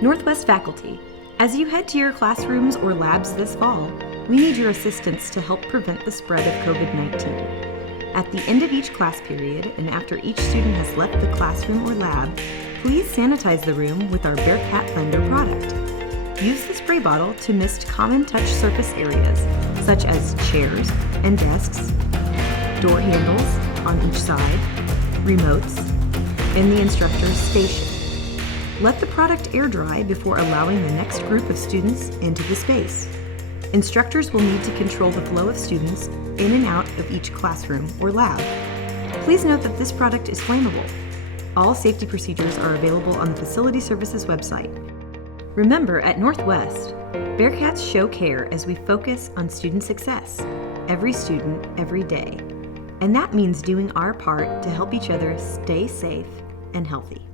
Northwest faculty, as you head to your classrooms or labs this fall, we need your assistance to help prevent the spread of COVID-19. At the end of each class period and after each student has left the classroom or lab, please sanitize the room with our Bearcat Thunder product. Use the spray bottle to mist common touch surface areas, such as chairs and desks, door handles on each side, remotes, and the instructor's station. Let the product air dry before allowing the next group of students into the space. Instructors will need to control the flow of students in and out of each classroom or lab. Please note that this product is flammable. All safety procedures are available on the Facility Services website. Remember, at Northwest, Bearcats show care as we focus on student success, every student, every day. And that means doing our part to help each other stay safe and healthy.